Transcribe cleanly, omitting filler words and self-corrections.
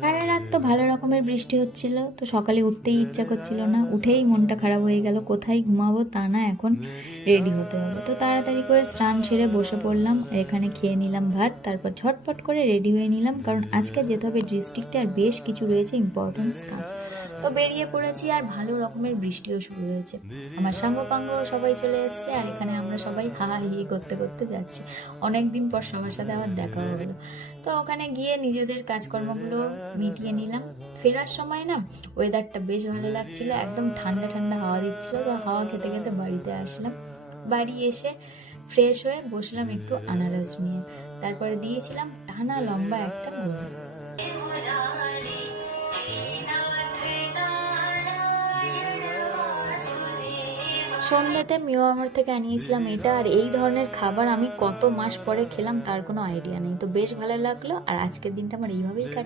সারা রাত তো ভালো রকমের বৃষ্টি হচ্ছিল, তো সকালে উঠতেই ইচ্ছা করছিল না, উঠেই মনটা খারাপ হয়ে গেল, কোথায় ঘুমাবো তা না, এখন রেডি হতে হবে। তো তাড়াতাড়ি করে স্নান সেরে বসে পড়লাম, আর এখানে খেয়ে নিলাম ভাত, তারপর ঝটপট করে রেডি হয়ে নিলাম, কারণ আজকে যেতে হবে ডিস্ট্রিক্টে, আর বেশ কিছু রয়েছে ইম্পর্টেন্স কাজ। তো বেরিয়ে পড়েছি, আর ভালো রকমের বৃষ্টিও শুরু হয়েছে। আমার সাঙ্গ পাঙ্গ সবাই চলে এসছে, আর এখানে আমরা সবাই হা হা হি করতে করতে যাচ্ছি। অনেক দিন পর সবার সাথে আমার দেখা হলো। তো ওখানে গিয়ে নিজেদের কাজকর্মগুলো মিটিয়ে নিলাম। ফেরার সময় না ওয়েদারটা বেশ ভালো লাগছিল, একদম ঠান্ডা ঠান্ডা হাওয়া দিচ্ছিল, তো হাওয়া খেতে খেতে বাড়িতে আসলাম। বাড়ি এসে ফ্রেশ হয়ে বসলাম একটু আনারস নিয়ে, তারপরে দিয়েছিলাম টানা লম্বা একটা ঘুম। সন্ধ্যাতে মিও আমার থেকে আনিয়েছিলাম এটা, আর এই ধরনের খাবার আমি কত মাস পরে খেলাম তার কোনো আইডিয়া নেই। তো বেশ ভালো লাগলো, আর আজকের দিনটা আমার এইভাবেই কাটলো।